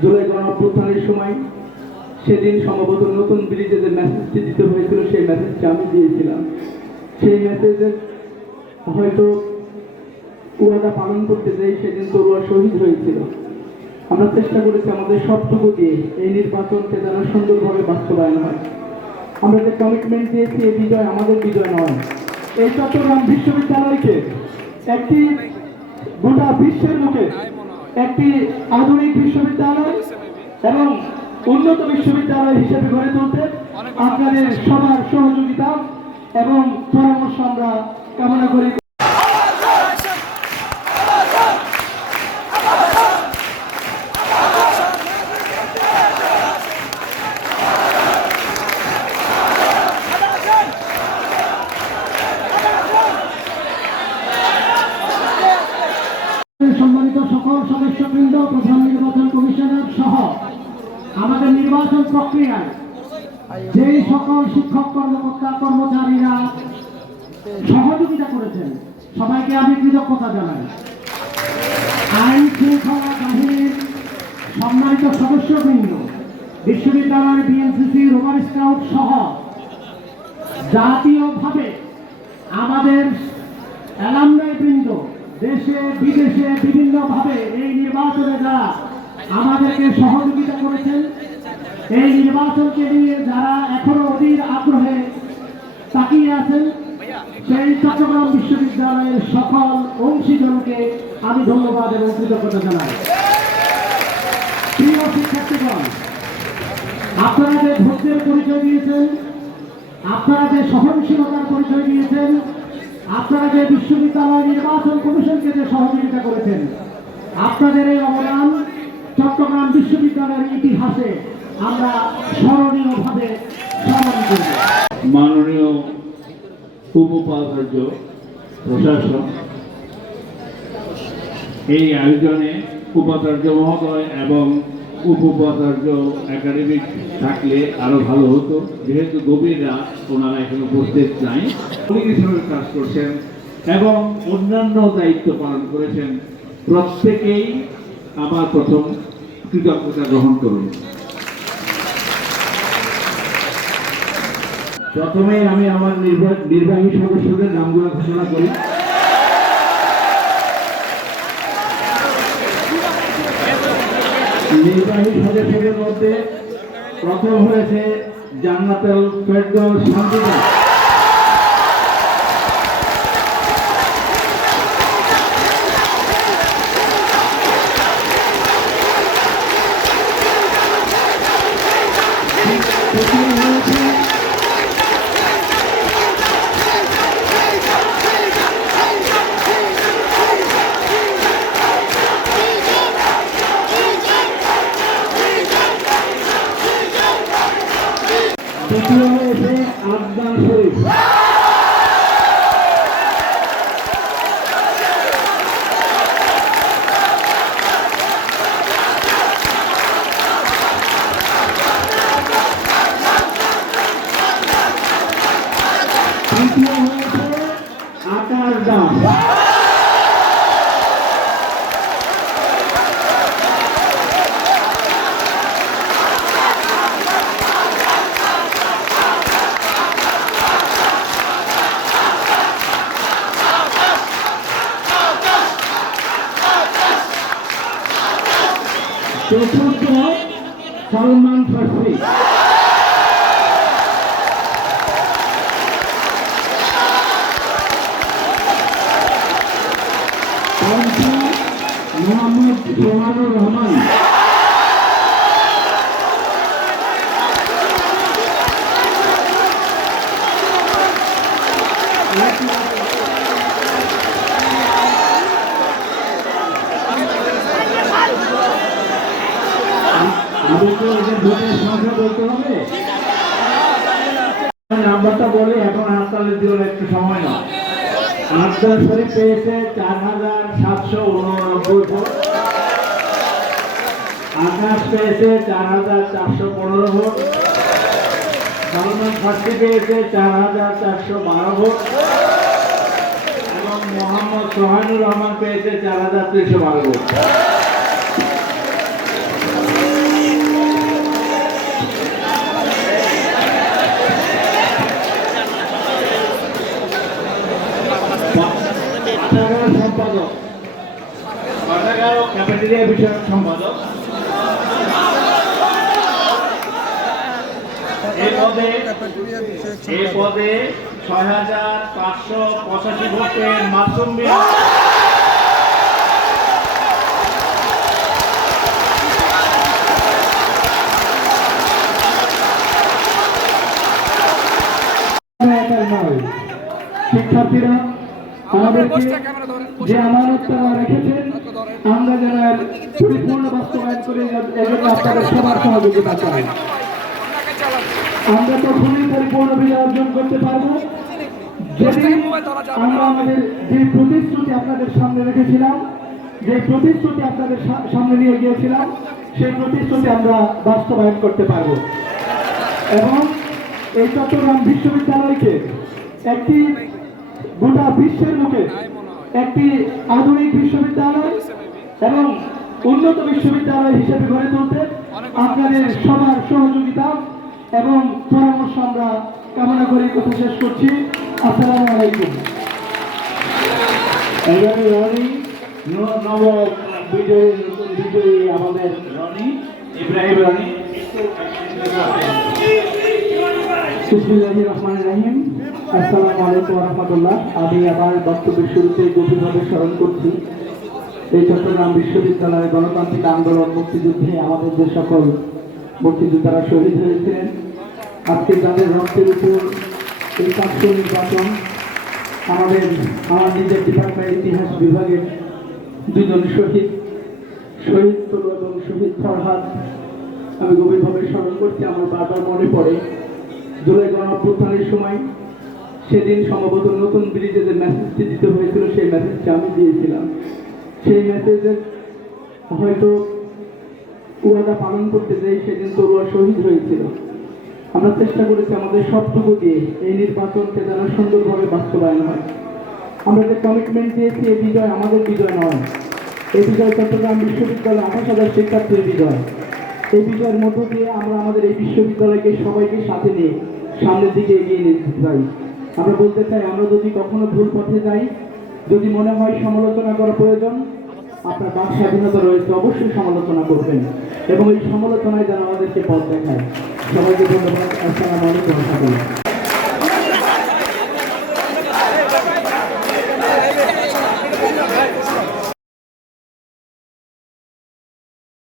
জুলাই গণঅভ্যুত্থানের সময় সেদিন সম্ভবত নতুন ব্রিজে যে মেসেজটি দিতে হয়েছিল সেই মেসেজটি আমি দিয়েছিলাম। সেই মেসেজের হয়তো ওয়াদা পালন করতে যাই সেদিন তরুয়া শহীদ হয়েছিল। আমরা চেষ্টা করেছি আমাদের সবটুকু দিয়ে এই নির্বাচনকে যেন সুন্দরভাবে বাস্তবায়ন হয়। আমরা যে কমিটমেন্ট দিয়েছি এই বিজয় আমাদের বিজয় নয়, এই চট্টগ্রাম বিশ্ববিদ্যালয়কে একটি গোটা বিশ্বের মুখে একটি আধুনিক বিশ্ববিদ্যালয় এবং উন্নত বিশ্ববিদ্যালয় হিসেবে গড়ে তুলতে আপনাদের সবার সহযোগিতা এবং পরামর্শ আমরা কামনা করি। সম্মানিত সকল সদস্যবৃন্দ, প্রধান নির্বাচন কমিশনার সহ আমাদের নির্বাচন প্রক্রিয়ায় যেই সকল শিক্ষক কর্মকর্তা কর্মচারীরা সহযোগিতা করেছেন সবাইকে আমি কৃতজ্ঞতা জানাই। আইন শৃঙ্খলা বাহিনীর সম্মানিত সদস্যবৃন্দ, বিশ্ববিদ্যালয়ের বিএনসিসি, রোভার স্কাউট সহ জাতীয়ভাবে আমাদের অ্যালামনাই বৃন্দ, দেশে বিদেশে বিভিন্নভাবে এই নির্বাচনে যারা আমাদেরকে সহযোগিতা করেছেন, এই নির্বাচনকে নিয়ে যারা এখনো অধীর আগ্রহে তাকিয়ে আছেন, সেই চট্টগ্রাম বিশ্ববিদ্যালয়ের সকল অংশীজনকে আমি ধন্যবাদ এবং কৃতজ্ঞতা জানাই। প্রিয় শিক্ষার্থীগণ, আপনারা যে ধৈর্যের পরিচয় দিয়েছেন, আপনারা যে সহনশীলতার পরিচয় দিয়েছেন, আপনারা যে বিশ্ববিদ্যালয় নির্বাচন কমিশনকে যে সহযোগিতা করেছেন, আপনাদের এই অবদান চট্টগ্রাম বিশ্ববিদ্যালয়ের ইতিহাসে আমরা স্মরণীয়ভাবে স্মরণ করি। মাননীয় উপাচার্য প্রশাসন এই আয়োজনে উপাচার্য মহোদয় এবং উপাচার্য একাডেমিক থাকলে আরো ভালো হতো, যেহেতু গভীর রাত ওনারা এখানে উপস্থিত নাই, হিসেবে কাজ করছেন এবং অন্যান্য দায়িত্ব পালন করেছেন। প্রত্যেকেই আমার প্রথম কৃতজ্ঞতা গ্রহণ করুন। প্রথমেই আমি আমার নির্বাহী সদস্যদের নামগুলো ঘোষণা করি। নির্বাহী সদস্যদের মধ্যে প্রথম হয়েছে জান্নাতুল ফেরদৌস শান্তিদা। দ্বিতীয় হয়েছে আফগান শরীফ। তৃতীয় হয়েছে আকাশ দাস। চতুর্থ সালমান ফার্সি। পঞ্চম মোহাম্মদ সোহানুর রহমান। নাম্বারটা বলে এখন হাততালির জন্য একটু সময় না। আফগান শরীফ পেয়েছে ৪,৭৮৯ ভোট, আকাশ পেয়েছে ৪,৪১৫ ভোট, সালমান ফার্সি পেয়েছে ৪,৪১২ ভোট এবং মোহাম্মদ সোহানুর রহমান পেয়েছে ৪,৩১২ ভোট। ক্যাফেটেরিয়া বিষয়ক সম্পাদক। এই পদে 6585 ভোটে মাসুম মিয়া শিক্ষার্থীরা আমাদেরকে যে আমানত তারা রেখেছেন আমরা যেন এর পরিপূর্ণ বাস্তবায়ন করে এজন্য আপনাদের সবার সহযোগিতা চাই। আমরা তখনই পরিপূর্ণ বিজয় অর্জন করতে পারবো যদি আমরা আমাদের যে প্রতিশ্রুতি আপনাদের সামনে রেখেছিলাম, যে প্রতিশ্রুতি আপনাদের সামনে নিয়ে গিয়েছিলাম, সেই প্রতিশ্রুতি আমরা বাস্তবায়ন করতে পারবো এবং এই চট্টগ্রাম বিশ্ববিদ্যালয়কে একটি গোটা বিশ্বের মুখে একটি আধুনিক বিশ্ববিদ্যালয় এবং উন্নত বিশ্ববিদ্যালয় হিসেবে গড়ে তুলতে আপনাদের সবার সহযোগিতা এবং পরামর্শ আমরা কামনা করে কথা শেষ করছি। আসসালামু আলাইকুম। এবারে রনি নব বিজয়ী আমাদের রনি ইব্রাহিম রনি। বিসমিল্লাহির রহমানির রহিম। আসসালামু আলাইকুম ওয়া রাহমাতুল্লাহ। আমি আমার বক্তব্যের শুরুতে গভীরভাবে স্মরণ করছি এই চট্টগ্রাম বিশ্ববিদ্যালয়ের গণতান্ত্রিক আন্দোলন মুক্তিযুদ্ধে আমাদের যে সকল মুক্তিযোদ্ধারা শহীদ হয়েছিলেন, আজকে যাদের রক্তের উপর এই ছাত্র নির্বাচন, আমার নিজের ডিপার্টমেন্ট ইতিহাস বিভাগের দুজন শহীদ তরু এবং শহীদ ফরহাদ আমি গভীরভাবে স্মরণ করছি। আমার বারবার মনে পড়ে জুলাই গণঅভ্যুত্থানের সময় সেদিন সম্ভবত নতুন ব্রিজে যে মেসেজটি দিতে হয়েছিল সেই মেসেজটি আমি দিয়েছিলাম। সেই মেসেজের হয়তো ওয়াদা পালন করতে যেয়ে সেদিন তরুয়া শহীদ হয়েছিল। আমরা চেষ্টা করেছি আমাদের সবটুকু দিয়ে এই নির্বাচনকে যেন সুন্দরভাবে বাস্তবায়ন হয়। আমরা যে কমিটমেন্ট দিয়েছি এই বিজয় আমাদের বিজয় নয়, এই বিজয় চট্টগ্রাম বিশ্ববিদ্যালয় 28,000 শিক্ষার্থীর বিজয়। এই বিজয়ের মধ্য দিয়ে আমরা আমাদের এই বিশ্ববিদ্যালয়কে সবাইকে সাথে নিয়ে সামনের দিকে এগিয়ে নিয়ে যেতে চাই। আমরা বলতে চাই, আমরা যদি কখনো ভুল পথে যাই, যদি মনে হয় সমালোচনা করা প্রয়োজন, আপনার বাক স্বাধীনতা রয়েছে, অবশ্যই সমালোচনা করবেন এবং এই সমালোচনায় যেন আমাদেরকে পথ দেখায়। সবাইকে ধন্যবাদ। আসসালামু আলাইকুম।